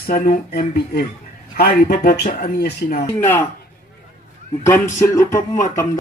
Sanu MBA. Hariba boxer aniya sina na gamsil upap matam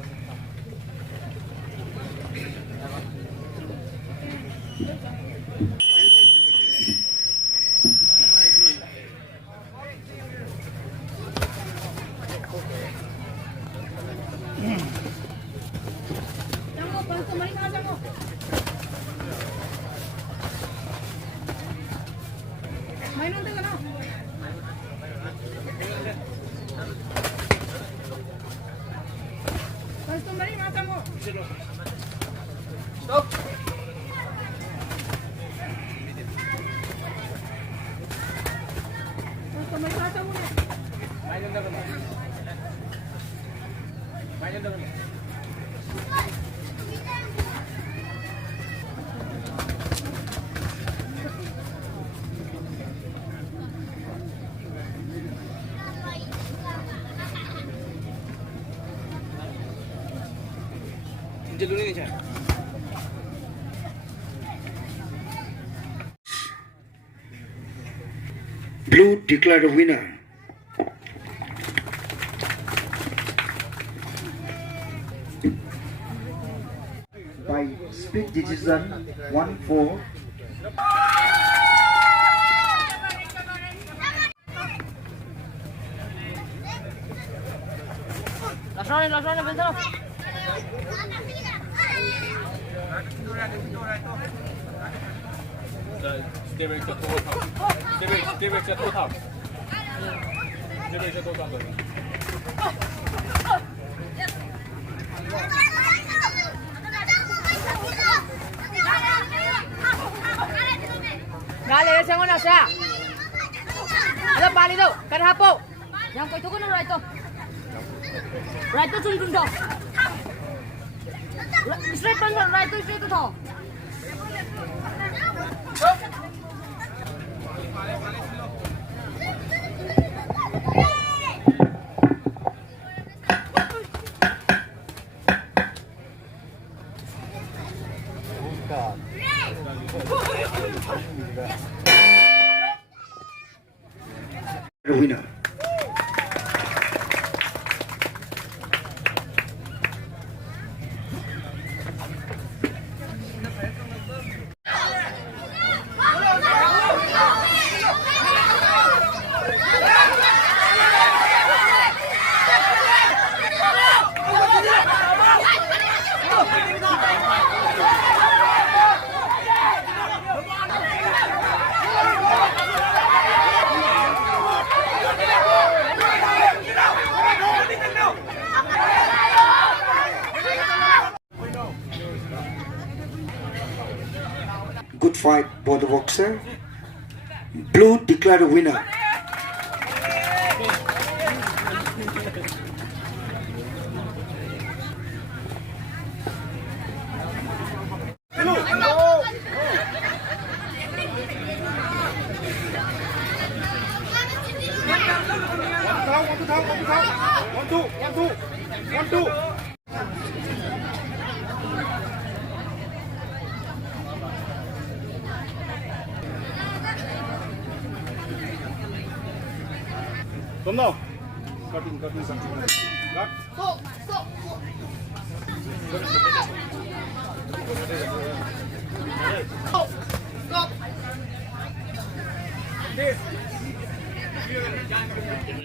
Stop. Blue declared a winner. By split decision 1-4. Last round, Benzalo. Stay back to total top. Stay back to total top. Stay back to total top. Dale, ese es una sea. Ada pálido, karhapo. Yang kau itu kan right to. Right to sun to. Straight to right to straight to. The winner. Good fight for the boxer. Blue declared a winner. One, two. Come now. Cutting something. Cut. Stop. This.